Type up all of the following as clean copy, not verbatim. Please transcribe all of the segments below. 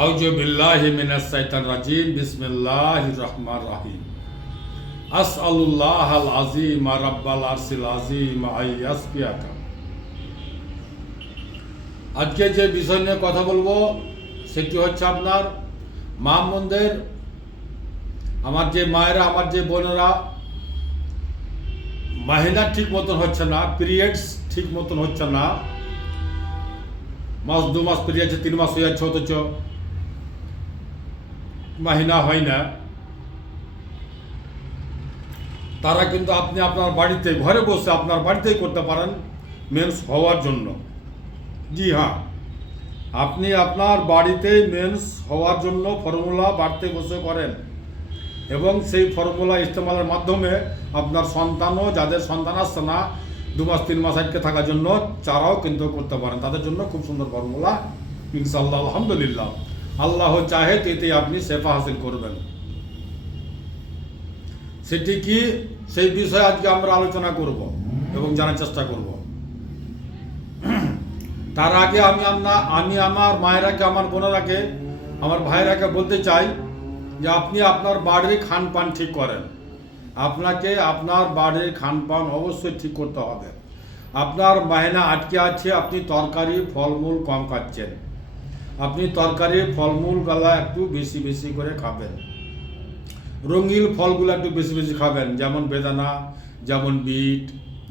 আউযু বিল্লাহি মিনাশ শাইতানির রাজিম বিসমিল্লাহির রহমানির রহিম আসআলুল্লাহাল আযীম রাব্বাল আরশিল আযীম আইয়াসফিয়াকা। আজকে যে বিষয় নিয়ে কথা বলবো সেটি হচ্ছে আপনার মা বোনদের, আমার যে মায়েরা, আমার যে বোনেরা মাহিনা ঠিক মতন হচ্ছে না, পিরিয়ডস ঠিক মতন হচ্ছে না, মাস 2 মাস পেরিয়ে যাচ্ছে, 3 মাস হয়ে যাচ্ছে, অথচ মাহিনা হয় না। তারা কিন্তু আপনি আপনার বাড়িতে ঘরে বসে আপনার বাড়িতেই করতে পারেন মেন্স হওয়ার জন্য। জি হ্যাঁ, আপনি আপনার বাড়িতেই মেন্স হওয়ার জন্য ফর্মুলা বাড়িতে বসে করেন এবং সেই ফর্মুলা ইস্তেমালের মাধ্যমে আপনার সন্তানও, যাদের সন্তান আসছে না 2 মাস 3 মাস আটকে থাকার জন্য, তারাও কিন্তু করতে পারেন। তাদের জন্য খুব সুন্দর ফর্মুলা, ইনশাআল্লাহ আলহামদুলিল্লাহ। আল্লাহ চাহে এতে আপনি শেফা হাসিল করবেন। সেটি কি, সেই বিষয়ে আজকে আমরা আলোচনা করব এবং জানার চেষ্টা করব। তার আগে আমি আমার মায়েরাকে, আমার বোনেরাকে, আমার ভাইরাকে বলতে চাই যে আপনি আপনার বাড়ির খানপান ঠিক করেন। আপনাকে আপনার বাড়ির খানপান অবশ্যই ঠিক করতে হবে। আপনার মাহিনা আটকে আছে, আপনি তরকারি ফলমূল কম খাচ্ছেন। আপনি তরকারি ফলমূলগুলো একটু বেশি বেশি করে খাবেন। রঙিন ফলগুলো একটু বেশি বেশি খাবেন, যেমন বেদানা, যেমন বিট,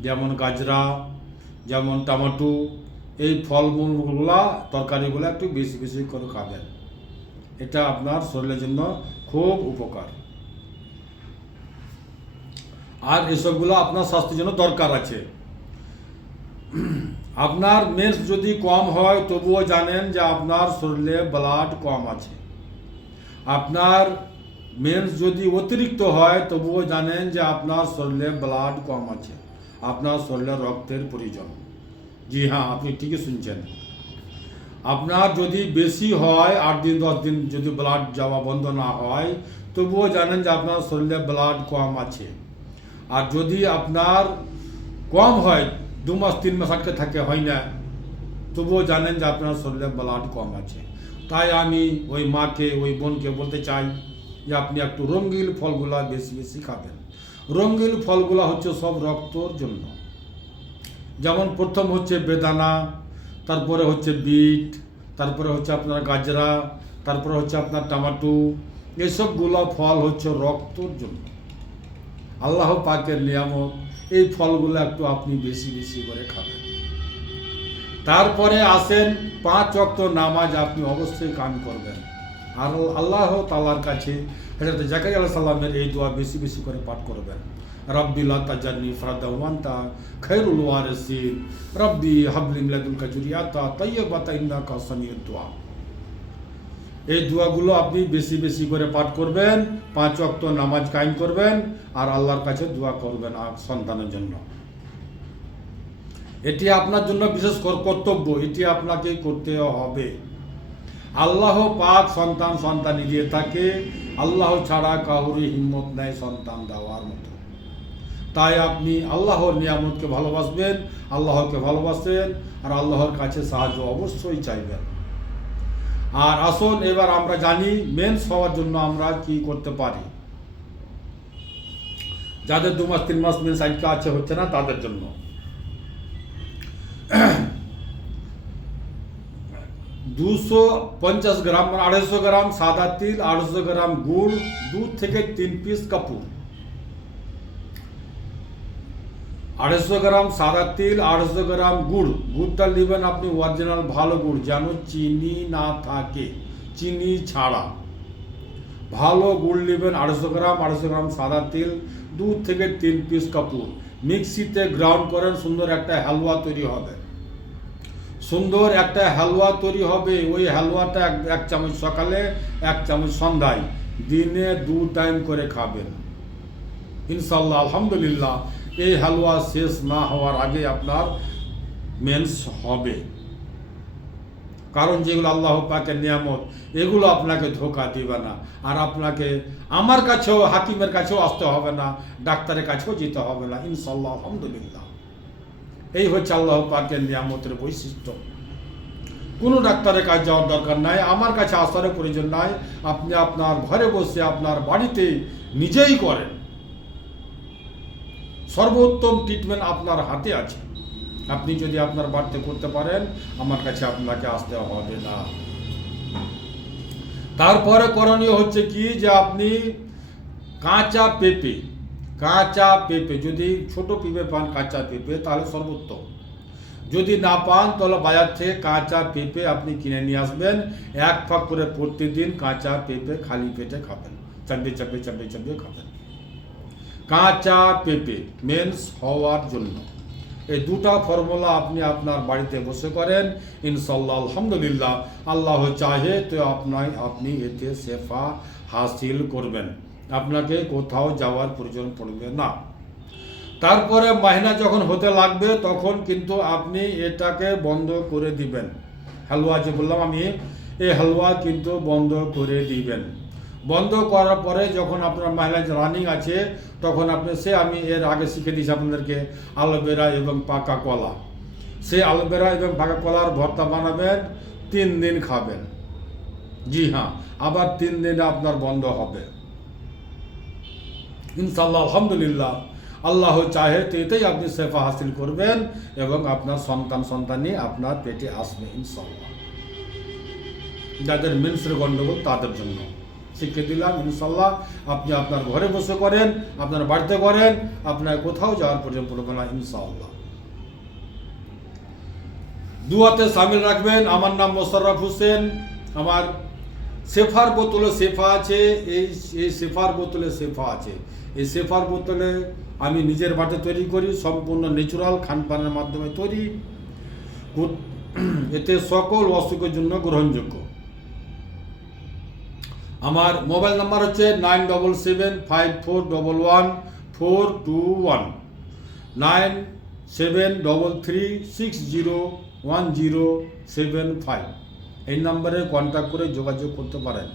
যেমন গাজরা, যেমন টমেটো। এই ফলমূলগুলা, তরকারিগুলো একটু বেশি বেশি করে খাবেন। এটা আপনার শরীরের জন্য খুব উপকার, আর এসবগুলো আপনার স্বাস্থ্যের জন্য দরকার আছে। আপনার মেন্স যদি কম হয় তবুও জানেন যে আপনার শরীরে ব্লাড কম আছে। আপনার মেন্স যদি অতিরিক্ত হয় তবুও জানেন যে আপনার শরীরে ব্লাড কম আছে, আপনার শরীরে রক্তের প্রয়োজন। জি হ্যাঁ, আপনি ঠিকই শুনছেন। আপনার যদি বেশি হয়, 8 দিন 10 দিন যদি ব্লাড যাওয়া বন্ধ না হয় তবুও জানেন যে আপনার শরীরে ব্লাড কম আছে। আর যদি আপনার কম হয়, 2 মাস 3 মাস আটকে থাকে, হয় না, তবুও জানেন যে আপনার শরীরে ব্লাড কম আছে। তাই আমি ওই মাকে, ওই বোনকে বলতে চাই যে আপনি একটু রঙিন ফলগুলা বেশি বেশি খাবেন। রঙিন ফলগুলা হচ্ছে সব রক্তর জন্য। যেমন প্রথম হচ্ছে বেদানা, তারপরে হচ্ছে বিট, তারপরে হচ্ছে আপনার গাজরা, তারপরে হচ্ছে আপনার টমেটো। এসবগুলো ফল হচ্ছে রক্তর জন্য, আল্লাহ পাকের নিয়ামত। এই ফলগুলো একটু আপনি বেশি বেশি করে খাবেন। তারপরে আসেন 5 ওয়াক্ত নামাজ আপনি অবশ্যই কায়েম করবেন। আর আল্লাহ তাআলার কাছে হযরত জাকারিয়া আলাইহিস সালামের এই দোয়া বেশি বেশি করে পাঠ করবেন। রব্বি লা তাজারনি ফারদান ওয়া আনতা খায়রুল ওয়ারিসিন, রব্বি হাবলি মিন লাদুনকা যুররিয়াতান তাইয়্যিবাতান ইন্নাকা সামিউদ দুআ। এই দোয়াগুলো আপনি বেশি বেশি করে পাঠ করবেন, 5 ওয়াক্ত নামাজ কায়েম করবেন, আর আল্লাহর কাছে দোয়া করবেন আর সন্তানের জন্য। এটি আপনার জন্য বিশেষ কর্তব্য, এটি আপনাকে করতে হবে। আল্লাহ পাক সন্তানই দিয়ে থাকে, আল্লাহ ছাড়া কাউরি হিম্মত নেই সন্তান দেওয়ার মতো। তাই আপনি আল্লাহর নিয়ামতকে ভালোবাসবেন, আল্লাহকে ভালোবাসেন, আর আল্লাহর কাছে সাহায্য অবশ্যই চাইবেন। আর আসুন এবার আমরা জানি মেন্স হওয়ার জন্য আমরা কি করতে পারি। যাদের 2 মাস 3 মাস মেন্স আটকে আছে, হচ্ছে না, তাদের জন্য 250 গ্রাম, 250 গ্রাম সাদা তিল, 250 গ্রাম গুড়, 2 থেকে 3 পিস কাপুর। 250 গ্রাম সাদা তিল, 250 গ্রাম গুড়। গুড়টা নেবেন আপনি অরিজিনাল ভালো গুড়, যেন চিনি না থাকে, চিনি ছাড়া ভালো গুড় নেবেন। 250 গ্রাম, 250 গ্রাম সাদা তিল, 2 থেকে 3 পিস কাপুর। মিক্সিতে গ্রাউন্ড করেন, সুন্দর একটা হালুয়া তৈরি হবে। সুন্দর একটা হালুয়া তৈরি হবে। ওই হালুয়াটা 1 চামচ সকালে, 1 চামচ সন্ধ্যায়, দিনে 2 টাইম করে খাবেন। ইনশাআল্লাহ আলহামদুলিল্লাহ, এই হালুয়া শেষ না হওয়ার আগে আপনার মেন্স হবে। কারণ যেগুলো আল্লাহ পাকের নিয়ামত, এগুলো আপনাকে ধোঁকা দিবে না। আর আপনাকে আমার কাছেও, হাকিমের কাছেও আসতে হবে না, ডাক্তারের কাছেও যেতে হবে না, ইনশাআল্লাহ আলহামদুলিল্লাহ। এই হচ্ছে আল্লাহ পাকের নিয়ামতের বৈশিষ্ট্য। কোনো ডাক্তারের কাছে যাওয়ার দরকার নাই, আমার কাছে আসার প্রয়োজন নাই। আপনি আপনার ঘরে বসে আপনার বাড়িতে নিজেই করেন। সর্বোত্তম ট্রিটমেন্ট আপনার হাতে আছে। আপনি যদি আপনার বাড়িতে করতে পারেন, আমার কাছে আপনাকে আসতে হবে না। তারপরে করণীয় হচ্ছে কি, যে আপনি কাঁচা পেঁপে যদি ছোট পেঁপে পান, কাঁচা পেঁপে, তাহলে সর্বোত্তম। যদি না পান তাহলে বাজার থেকে কাঁচা পেঁপে আপনি কিনে নিয়ে আসবেন। এক ফাঁক করে প্রতিদিন কাঁচা পেঁপে খালি পেটে খাবেন, চাপিয়ে খাবেন। কাঁচা পেঁপে মেন্স হওয়ার জন্য এই দুটা ফর্মুলা আপনি আপনার বাড়িতে বসে করেন, ইনশাল্লাহ আলহামদুলিল্লাহ, আল্লাহ চাহে তো আপনি এতে শেফা হাসিল করবেন। আপনাকে কোথাও যাওয়ার প্রয়োজন পড়বে না। তারপরে মাহিনা যখন হতে লাগবে তখন কিন্তু আপনি এটাকে বন্ধ করে দিবেন। হালুয়া যে বললাম আমি, এই হালুয়া কিন্তু বন্ধ করে দিবেন। বন্ধ করার পরে যখন আপনার মাহিনা রানিং আছে, তখন আপনি আমি এর আগে শিখে দিয়েছি আপনাদেরকে অ্যালোভেরা এবং পাকা কলা। সেই অ্যালোভেরা এবং পাকা কলার ভর্তা বানাবেন, 3 দিন খাবেন। জি হ্যাঁ, আবার 3 দিনে আপনার বন্ধ হবে ইনশাল্লাহ আলহামদুলিল্লাহ। আল্লাহ চাহে তো এতেই আপনি শেফা হাসিল করবেন এবং আপনার সন্তানই আপনার পেটে আসবে ইনশাল্লাহ। যাদের মেন্সের গন্ডগোল তাদের জন্য শিখিয়ে দিলাম ইনশাল্লাহ। আপনি আপনার ঘরে বসে করেন, আপনার বাড়িতে করেন, আপনার কোথাও যাওয়ার প্রয়োজন পড়বে না ইনশাআল্লাহ। দুয়াতে সামিল রাখবেন। আমার নাম মোশাররফ হোসেন। আমার শেফার বোতলে শেফা আছে, এই শেফার বোতলে শেফা আছে। এই শেফার বোতলে আমি নিজের বাড়িতে তৈরি করি, সম্পূর্ণ ন্যাচুরাল খানপানের মাধ্যমে তৈরি। এতে সকল অসুখের জন্য গ্রহণযোগ্য। আমার মোবাইল নাম্বার হচ্ছে 9775411421, 9733601075। এই নম্বরে কন্ট্যাক্ট করে যোগাযোগ করতে পারেন।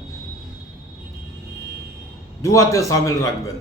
দুয়াতে সামিল রাখবেন।